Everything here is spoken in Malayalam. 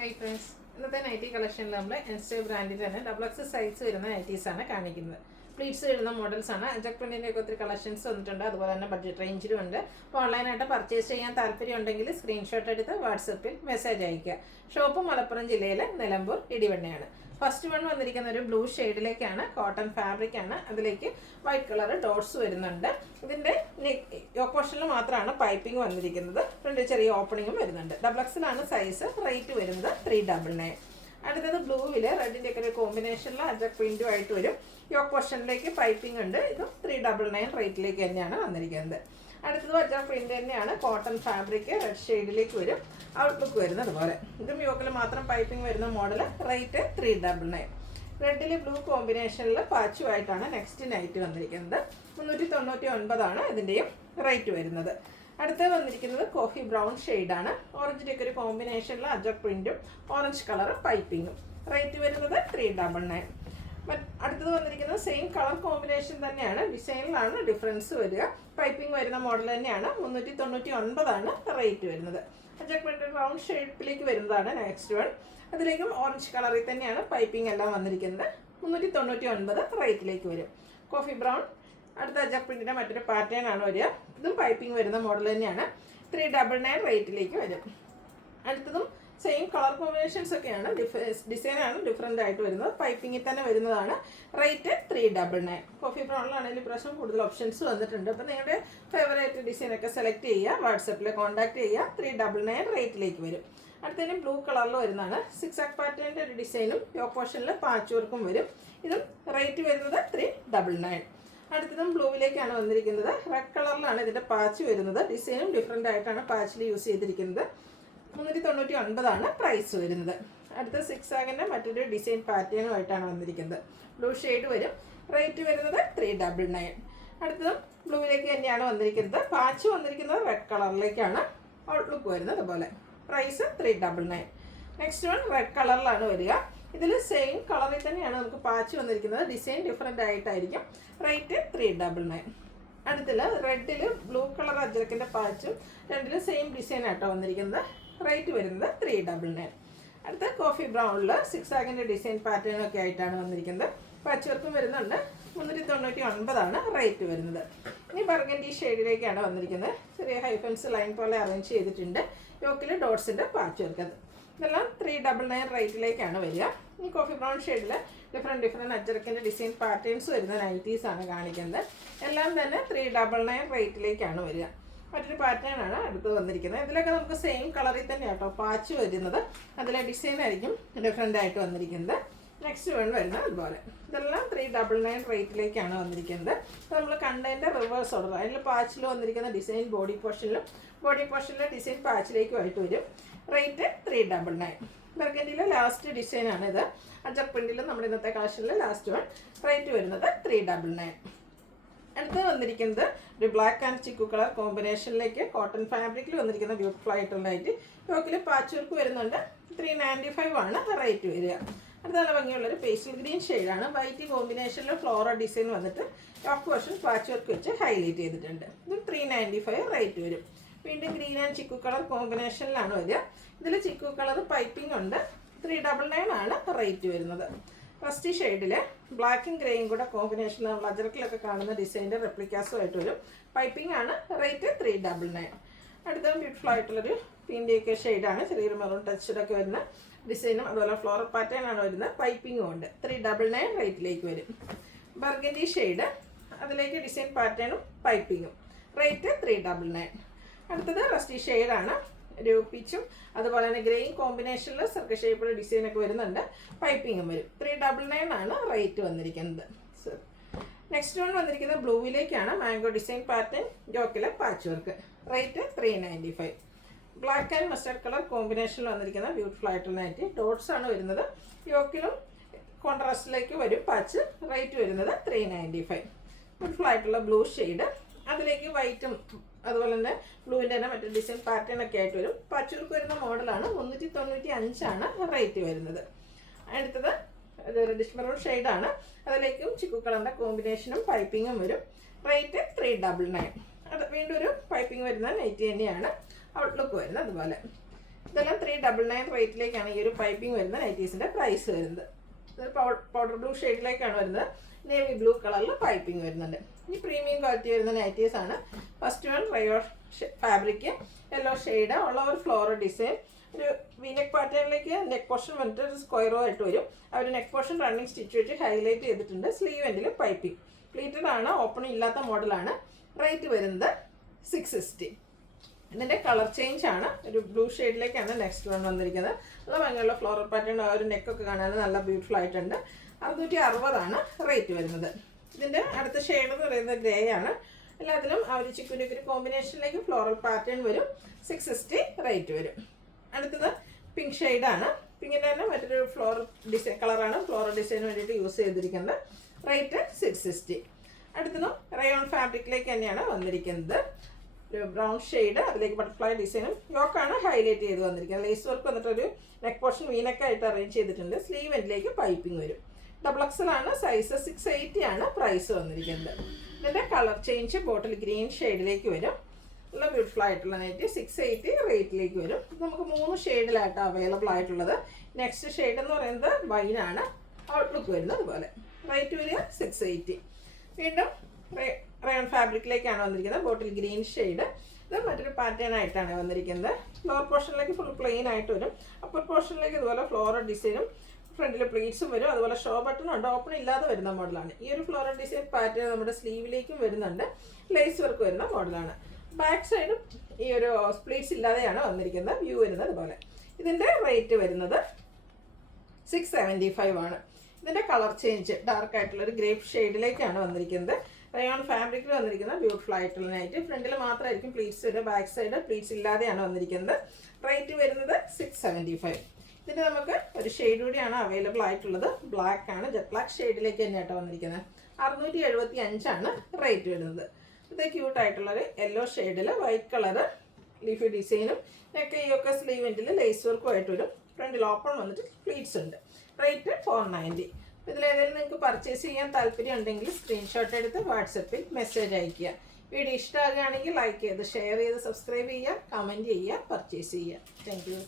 ഹായ് ഫ്രണ്ട്സ്, ഇന്നത്തെ നൈറ്റി കളക്ഷനിൽ നമ്മൾ എൻസ്റ്റേ ബ്രാൻഡിൽ തന്നെ ഡബിൾ എക്സ് സൈസ് വരുന്ന നൈറ്റീസാണ് കാണിക്കുന്നത്. പ്ലീറ്റ്സ് വരുന്ന മോഡൽസാണ്. അജക് പ്രിന്റിൻ്റെയൊക്കെ ഒത്തിരി കളക്ഷൻസ് വന്നിട്ടുണ്ട്. അതുപോലെ തന്നെ ബഡ്ജറ്റ് റേഞ്ചിലും ഉണ്ട്. അപ്പോൾ ഓൺലൈനായിട്ട് പർച്ചേസ് ചെയ്യാൻ താല്പര്യം ഉണ്ടെങ്കിൽ സ്ക്രീൻഷോട്ട് എടുത്ത് വാട്സപ്പിൽ മെസ്സേജ് അയയ്ക്കുക. ഷോപ്പ് മലപ്പുറം ജില്ലയിലെ നിലമ്പൂർ ഇടിവണ്ണയാണ്. ഫസ്റ്റ് വൺ വന്നിരിക്കുന്ന ഒരു ബ്ലൂ ഷെയ്ഡിലേക്കാണ്. കോട്ടൺ ഫാബ്രിക് ആണ്. അതിലേക്ക് വൈറ്റ് കളർ ഡോട്ട്സ് വരുന്നുണ്ട്. ഇതിൻ്റെ യോക്ക് പോർഷനിൽ മാത്രമാണ് പൈപ്പിംഗ് വന്നിരിക്കുന്നത്. ഫ്രണ്ട് ചെറിയ ഓപ്പണിങ്ങും വരുന്നുണ്ട്. Double എക്സിലാണ് size. റേറ്റ് വരുന്നത് 399. അടുത്തത് ബ്ലൂവിൽ റെഡിൻ്റെ ഒക്കെ ഒരു കോമ്പിനേഷനിൽ അജക് പ്രിൻറ്റുമായിട്ട് വരും. യോക്ക് പോർഷനിലേക്ക് പൈപ്പിംഗ് ഉണ്ട്. ഇതും 399 റേറ്റിലേക്ക് തന്നെയാണ് വന്നിരിക്കുന്നത്. അടുത്തത് അജക് പ്രിന്റ് തന്നെയാണ്. കോട്ടൺ ഫാബ്രിക് റെഡ് ഷെയ്ഡിലേക്ക് വരും. ഔട്ട്ലുക്ക് വരുന്നത് അതുപോലെ. ഇതും യോക്കിൽ മാത്രം പൈപ്പിംഗ് വരുന്ന മോഡൽ. റേറ്റ് 399. റെഡിൽ ബ്ലൂ കോമ്പിനേഷനിൽ പാച്ചുമായിട്ടാണ് നെക്സ്റ്റ് നൈറ്റ് വന്നിരിക്കുന്നത്. 399 ഇതിൻ്റെയും റേറ്റ് വരുന്നത്. അടുത്ത് വന്നിരിക്കുന്നത് കോഫി ബ്രൗൺ ഷെയ്ഡാണ്. ഓറഞ്ചിൻ്റെ ഒക്കെ ഒരു കോമ്പിനേഷനിൽ അജക് പ്രിന്റും ഓറഞ്ച് കളർ പൈപ്പിങ്ങും. റേറ്റ് വരുന്നത് 399. അടുത്തത് വന്നിരിക്കുന്നത് സെയിം കളർ കോമ്പിനേഷൻ തന്നെയാണ്. ഡിസൈനിലാണ് ഡിഫറൻസ് വരിക. പൈപ്പിംഗ് വരുന്ന മോഡൽ തന്നെയാണ്. 399 റേറ്റ് വരുന്നത്. അജക് പ്രിന്റ് ബ്രൗൺ ഷെയ്ഡിലേക്ക് വരുന്നതാണ് നെക്സ്റ്റ് വൺ. അതിലേക്കും ഓറഞ്ച് കളറിൽ തന്നെയാണ് പൈപ്പിംഗ് എല്ലാം വന്നിരിക്കുന്നത്. 399 റേറ്റിലേക്ക് വരും. കോഫി ബ്രൗൺ അടുത്ത അജക് പ്രിന്റിൻ്റെ മറ്റൊരു പാറ്റേൺ ആണ് വരിക. ഇതും പൈപ്പിംഗ് വരുന്ന മോഡൽ തന്നെയാണ്. 399 റേറ്റിലേക്ക് വരും. അടുത്തതും സെയിം കളർ കോമ്പിനേഷൻസ് ഒക്കെയാണ്. ഡിസൈനാണ് ഡിഫറെൻ്റ് ആയിട്ട് വരുന്നത്. പൈപ്പിങ്ങിൽ തന്നെ വരുന്നതാണ്. റേറ്റ് 399. കോഫി ബ്രൗണിലാണെങ്കിൽ പ്രശ്നം കൂടുതൽ ഓപ്ഷൻസ് വന്നിട്ടുണ്ട്. അപ്പോൾ നിങ്ങളുടെ ഫേവറേറ്റ് ഡിസൈനൊക്കെ സെലക്ട് ചെയ്യുക. വാട്സപ്പിൽ കോൺടാക്ട് ചെയ്യുക. 399 റേറ്റിലേക്ക് വരും. അടുത്തതിന് ബ്ലൂ കളറിൽ വരുന്നതാണ്. 6 ആക്ക് പാറ്റേണിൻ്റെ ഒരു ഡിസൈനും യോക്ക് പോർഷനിൽ പാച്ച് വർക്കും വരും. ഇതും റേറ്റ് വരുന്നത് 399. അടുത്തതും ബ്ലൂവിലേക്കാണ് വന്നിരിക്കുന്നത്. റെഡ് കളറിലാണ് ഇതിൻ്റെ പാച്ച് വരുന്നത്. ഡിസൈനും ഡിഫറെൻ്റ് ആയിട്ടാണ് പാച്ചിൽ യൂസ് ചെയ്തിരിക്കുന്നത്. 399 പ്രൈസ് വരുന്നത്. അടുത്ത 6 ആക്കിൻ്റെ മറ്റൊരു ഡിസൈൻ പാറ്റേണുമായിട്ടാണ് വന്നിരിക്കുന്നത്. ബ്ലൂ ഷെയ്ഡ് വരും. റേറ്റ് വരുന്നത് 399. അടുത്തതും ബ്ലൂവിലേക്ക് തന്നെയാണ് വന്നിരിക്കുന്നത്. പാച്ച് വന്നിരിക്കുന്നത് റെഡ് കളറിലേക്കാണ്. ഔട്ട്ലുക്ക് വരുന്നത് അതുപോലെ. പ്രൈസ് 399. നെക്സ്റ്റ് വൺ റെഡ് കളറിലാണ് വരിക. ഇതിൽ സെയിം കളറിൽ തന്നെയാണ് നമുക്ക് പാച്ച് വന്നിരിക്കുന്നത്. ഡിസൈൻ ഡിഫറെൻ്റ് ആയിട്ടായിരിക്കും. റേറ്റ് 399. അടുത്തില് റെഡിൽ ബ്ലൂ കളർ അജരക്കിൻ്റെ പാച്ചും രണ്ടിലും സെയിം ഡിസൈൻ ആയിട്ടോ വന്നിരിക്കുന്നത്. റേറ്റ് വരുന്നത് 399. അടുത്ത കോഫി ബ്രൗണിൽ 6 ആക്കിൻ്റെ ഡിസൈൻ പാറ്റേണൊക്കെ ആയിട്ടാണ് വന്നിരിക്കുന്നത്. പാച്ച് വർക്കും വരുന്നുണ്ട്. 399 റേറ്റ് വരുന്നത്. ഇനി ബർഗൻഡി ഷെയ്ഡിലേക്കാണ് വന്നിരിക്കുന്നത്. ചെറിയ ഹൈഫൻസ് ലൈൻ പോലെ അറേഞ്ച് ചെയ്തിട്ടുണ്ട്. യോക്കിൽ ഡോട്ട്സിൻ്റെ പാച്ച് വർക്ക്. ഇതെല്ലാം 399 റേറ്റിലേക്കാണ് വരിക. ഇനി കോഫി ബ്രൗൺ ഷെയ്ഡിൽ ഡിഫറെൻറ്റ് അജരക്കിൻ്റെ ഡിസൈൻ പാറ്റേൺസ് വരുന്ന നൈറ്റീസാണ് കാണിക്കുന്നത്. എല്ലാം തന്നെ 399 റേറ്റിലേക്കാണ് വരിക. മറ്റൊരു പാറ്റേൺ ആണ് അടുത്ത് വന്നിരിക്കുന്നത്. ഇതിലൊക്കെ നമുക്ക് സെയിം കളറിൽ തന്നെ കേട്ടോ പാച്ച് വരുന്നത്. അതിലെ ഡിസൈൻ ആയിരിക്കും ഡിഫറെൻ്റ് ആയിട്ട് വന്നിരിക്കുന്നത്. നെക്സ്റ്റ് വൺ വരുന്നത് അതുപോലെ. ഇതെല്ലാം 399 റേറ്റിലേക്കാണ് വന്നിരിക്കുന്നത്. നമ്മൾ കണ്ടതിൻ്റെ റിവേഴ്സ് ഓർഡർ. അതിൽ പാച്ചിൽ വന്നിരിക്കുന്ന ഡിസൈൻ ബോഡി പോർഷനിലെ ഡിസൈൻ പാച്ചിലേക്കുമായിട്ട് വരും. റേറ്റ് 399. ബർഗൻഡിയിലെ ലാസ്റ്റ് ഡിസൈനാണ് ഇത്. അജക് പ്രിന്റിലും നമ്മുടെ ഇന്നത്തെ കളക്ഷനിലെ ലാസ്റ്റ് വൺ. റേറ്റ് വരുന്നത് 399. അടുത്ത് വന്നിരിക്കുന്നത് ഒരു ബ്ലാക്ക് ആൻഡ് ചിക്കു കളർ കോമ്പിനേഷനിലേക്ക് കോട്ടൺ ഫാബ്രിക്കിൽ വന്നിരിക്കുന്ന ബ്യൂട്ടിഫുൾ ആയിട്ടുള്ളതായിട്ട് യോക്കിൽ പാച്ച് വർക്ക് വരുന്നുണ്ട്. 395 റേറ്റ് വരിക. അടുത്ത നല്ല ഭംഗിയുള്ളൊരു പേസ്റ്റൽ ഗ്രീൻ ഷെയ്ഡാണ്. വൈറ്റ് കോമ്പിനേഷനിൽ ഫ്ലോറൽ ഡിസൈൻ വന്നിട്ട് യോക്ക് പോർഷൻ പാച്ച് വർക്ക് വെച്ച് ഹൈലൈറ്റ് ചെയ്തിട്ടുണ്ട്. ഇത് 395 റേറ്റ് വരും. വീണ്ടും ഗ്രീൻ ആൻഡ് ചിക്കു കളർ കോമ്പിനേഷനിലാണ് വരിക. ഇതിൽ ചിക്കു കളർ പൈപ്പിംഗ് ഉണ്ട്. 399 റേറ്റ് വരുന്നത്. ഫസ്റ്റ് ഷെയ്ഡിൽ ബ്ലാക്കും ഗ്രേയും കൂടെ കോമ്പിനേഷൻ നമ്മൾ അജറക്കിലൊക്കെ കാണുന്ന ഡിസൈൻ്റെ റെപ്ലിക്കാസുമായിട്ട് വരും. പൈപ്പിംഗ് ആണ്. റേറ്റ് 399. അടുത്ത ബ്യൂട്ടിഫുൾ ആയിട്ടുള്ളൊരു പിൻ്റെയൊക്കെ ഷെയ്ഡാണ്. ചെറിയൊരു മെറൂൺ ടച്ചഡൊക്കെ വരുന്ന ഡിസൈനും അതുപോലെ ഫ്ലോറൽ പാറ്റേൺ ആണ് വരുന്നത്. പൈപ്പിങ്ങും ഉണ്ട്. 399 റേറ്റിലേക്ക് വരും. ബർഗൻഡി ഷെയ്ഡ് അതിലേക്ക് ഡിസൈൻ പാറ്റേണും പൈപ്പിങ്ങും. റേറ്റ് 399. അടുത്തത് റസ്റ്റി ഷെയ്ഡാണ്. ഒരു പീച്ചും അതുപോലെ തന്നെ ഗ്രേയും കോമ്പിനേഷനിൽ സർക്കിൾ ഷേപ്പിലുള്ള ഡിസൈനൊക്കെ വരുന്നുണ്ട്. പൈപ്പിങ്ങും വരും. 399 റേറ്റ് വന്നിരിക്കുന്നത്. നെക്സ്റ്റ് വൺ വന്നിരിക്കുന്നത് ബ്ലൂവിലേക്കാണ്. മാംഗോ ഡിസൈൻ പാറ്റേൺ യോക്കിലെ patch work. Rate 395. Black and mustard colour കോമ്പിനേഷനിൽ വന്നിരിക്കുന്ന ബ്യൂട്ടിഫുൾ ആയിട്ടുള്ള നൈറ്റി. ഡോട്ട്സ് ആണ് വരുന്നത്. യോക്കിലും കോൺട്രാസ്റ്റിലേക്ക് വരും പാച്ച്. റേറ്റ് വരുന്നത് 395. ബ്യൂട്ടിഫുൾ ആയിട്ടുള്ള ബ്ലൂ ഷെയ്ഡ് അതിലേക്ക് വൈറ്റും അതുപോലെ തന്നെ ബ്ലൂവിൻ്റെ തന്നെ മറ്റൊരു ഡിസൈൻ പാറ്റേൺ ഒക്കെ ആയിട്ട് വരും. പാച്ച് വർക്ക് വരുന്ന മോഡലാണ്. 395 റേറ്റ് വരുന്നത്. അടുത്തത് റെഡിഷ് മെറൂൺ ഷെയ്ഡാണ്. അതിലേക്കും ചിക്കു കളറിൻ്റെ കോമ്പിനേഷനും പൈപ്പിങ്ങും വരും. റേറ്റ് 399. അത് വീണ്ടും ഒരു പൈപ്പിംഗ് വരുന്ന നൈറ്റി തന്നെയാണ്. ഔട്ട്ലുക്ക് വരുന്നത് അതുപോലെ. ഇതെല്ലാം 399 റേറ്റിലേക്കാണ് ഈ ഒരു പൈപ്പിംഗ് വരുന്ന നൈറ്റീസിൻ്റെ പ്രൈസ് വരുന്നത്. ഇതൊരു പൗഡർ ബ്ലൂ ഷെയ്ഡിലേക്കാണ് വരുന്നത്. നേവി ബ്ലൂ കളറിൽ പൈപ്പിംഗ് വരുന്നുണ്ട്. ഈ പ്രീമിയം ക്വാളിറ്റി വരുന്ന നൈറ്റീസ് ആണ്. First one rayon fabric, yellow shade ഉള്ള ഒരു ഫ്ലോറൽ ഡിസൈൻ. ഒരു വീനെക്ക് പാറ്റേണിലേക്ക് നെക്ക് പോർഷൻ വന്നിട്ട് ഒരു സ്ക്വയറോ ആയിട്ട് വരും. ആ ഒരു നെക്ക് പോർഷൻ റണ്ണിങ് സ്റ്റിച്ച് വെച്ച് ഹൈലൈറ്റ് ചെയ്തിട്ടുണ്ട്. സ്ലീവ് എൻഡിൽ പൈപ്പിംഗ്. പ്ലീറ്റഡ് ആണ്, ഓപ്പണിംഗ് ഇല്ലാത്ത മോഡലാണ്. റേറ്റ് വരുന്നത് 660. ഇതിൻ്റെ കളർ ചേഞ്ച് ആണ്. ഒരു ബ്ലൂ ഷെയ്ഡിലേക്കാണ് നെക്സ്റ്റ് വൺ വന്നിരിക്കുന്നത്. അത് ഭയങ്കര ഫ്ലോറൽ പാറ്റേൺ, ആ ഒരു നെക്കൊക്കെ കാണാൻ നല്ല ബ്യൂട്ടിഫുൾ ആയിട്ടുണ്ട്. 660 റേറ്റ് വരുന്നത്. ഇതിൻ്റെ അടുത്ത ഷെയ്ഡ് എന്ന് പറയുന്നത് ഗ്രേ ആണ്. എല്ലാത്തിലും ആ ഒരു ചിക്കുനിക്ക് കോമ്പിനേഷനിലേക്ക് ഫ്ലോറൽ പാറ്റേൺ വരും. 660 റേറ്റ് വരും. അടുത്തത് പിങ്ക് ഷെയ്ഡാണ്. പിങ്കിൻ്റെ തന്നെ മറ്റൊരു ഫ്ലോറൽ ഡിസൈൻ കളറാണ്. ഫ്ലോറൽ ഡിസൈന് വേണ്ടിയിട്ട് യൂസ് ചെയ്തിരിക്കുന്നത്. റേറ്റ് 660. അടുത്തതും റയോൺ ഫാബ്രിക്കിലേക്ക് തന്നെയാണ് വന്നിരിക്കുന്നത്. ഒരു ബ്രൗൺ ഷെയ്ഡ്, അതിലേക്ക് ബട്ടർഫ്ലൈ ഡിസൈനും യോക്കാണ് ഹൈലൈറ്റ് ചെയ്ത് വന്നിരിക്കുന്നത്. ലേസ് വർക്ക് വന്നിട്ടൊരു നെക്ക് പോർഷൻ വീനക്കായിട്ട് അറേഞ്ച് ചെയ്തിട്ടുണ്ട്. സ്ലീവ് എൻഡിലേക്ക് പൈപ്പിംഗ് വരും. ഡബിൾ എക്സലാണ് സൈസ്. 680 ആണ് പ്രൈസ് വന്നിരിക്കുന്നത്. ഇതിൻ്റെ കളർ ചേഞ്ച് ബോട്ടിൽ ഗ്രീൻ ഷെയ്ഡിലേക്ക് വരും. നല്ല ബ്യൂട്ടിഫുൾ ആയിട്ടുള്ള നൈറ്റി 680 റേറ്റിലേക്ക് വരും. നമുക്ക് 3 ഷെയ്ഡിലായിട്ട് അവൈലബിൾ ആയിട്ടുള്ളത്. നെക്സ്റ്റ് ഷെയ്ഡ് എന്ന് പറയുന്നത് വൈനാണ്. ഔട്ട്ലുക്ക് വരുന്നത് അതുപോലെ. റേറ്റ് വരിക 680. വീണ്ടും റയോൺ ഫാബ്രിക്കിലേക്കാണ് വന്നിരിക്കുന്നത്. Bottle green shade. ഇത് മറ്റൊരു പാറ്റേൺ ആയിട്ടാണ് വന്നിരിക്കുന്നത്. ലോവർ പോർഷനിലേക്ക് ഫുൾ പ്ലെയിൻ ആയിട്ട് വരും. അപ്പർ പോർഷനിലേക്ക് ഇതുപോലെ ഫ്ലോറൽ ഡിസൈനും ഫ്രണ്ടിൽ പ്ലീറ്റ്സും വരും. അതുപോലെ ഷോ ബട്ടണും ഉണ്ട്. ഓപ്പൺ ഇല്ലാതെ വരുന്ന മോഡലാണ്. ഈ ഒരു ഫ്ലോറൽ ഡിസൈൻ പാറ്റേൺ നമ്മുടെ സ്ലീവിലേക്കും വരുന്നുണ്ട്. ലേസ് വർക്ക് വരുന്ന മോഡലാണ്. ബാക്ക് സൈഡും ഈ ഒരു സ്പ്ലീറ്റ്സ് ഇല്ലാതെയാണ് വന്നിരിക്കുന്നത്. വ്യൂ വരുന്നത് അതുപോലെ. ഇതിൻ്റെ റേറ്റ് വരുന്നത് 675 ആണ്. ഇതിൻ്റെ കളർ ചേഞ്ച് ഡാർക്ക് ആയിട്ടുള്ളൊരു ഗ്രേപ്പ് ഷെയ്ഡിലേക്കാണ് വന്നിരിക്കുന്നത്. റയോൺ ഫാബ്രിക്കിൽ വന്നിരിക്കുന്ന ബ്യൂട്ടിഫുൾ ആയിട്ടുള്ള നൈറ്റ്. ഫ്രണ്ടിൽ മാത്രമായിരിക്കും പ്ലീറ്റ്സ് വരിക. ബാക്ക് സൈഡ് പ്ലീറ്റ്സ് ഇല്ലാതെയാണ് വന്നിരിക്കുന്നത്. റേറ്റ് വരുന്നത് 675. ഇതിന് നമുക്ക് ഒരു ഷെയ്ഡ് കൂടിയാണ് അവൈലബിൾ ആയിട്ടുള്ളത്. ബ്ലാക്ക് ആണ്. ജെറ്റ് ബ്ലാക്ക് ഷെയ്ഡിലേക്ക് തന്നെയായിട്ട് വന്നിരിക്കുന്നത്. 675 റേറ്റ് വരുന്നത്. ഇത് ക്യൂട്ടായിട്ടുള്ളൊരു യെല്ലോ ഷെയ്ഡിൽ വൈറ്റ് കളറ് ലീഫി ഡിസൈനും നെക്ക് സ്ലീവ് എൻഡിൽ ലേസ് വർക്കും ആയിട്ട് വരും. ഫ്രണ്ടിൽ ഓപ്പൺ വന്നിട്ട് പ്ലീറ്റ്സ് ഉണ്ട്. റേറ്റ് 490. ഇതിലേതെങ്കിലും നിങ്ങൾക്ക് പർച്ചേസ് ചെയ്യാൻ താല്പര്യം ഉണ്ടെങ്കിൽ സ്ക്രീൻഷോട്ട് എടുത്ത് വാട്സപ്പിൽ മെസ്സേജ് അയയ്ക്കുക. വീഡിയോ ഇഷ്ടമാകുകയാണെങ്കിൽ ലൈക്ക് ചെയ്ത് ഷെയർ ചെയ്ത് സബ്സ്ക്രൈബ് ചെയ്യുക, കമൻറ്റ് ചെയ്യുക, പർച്ചേസ് ചെയ്യുക. Thank you.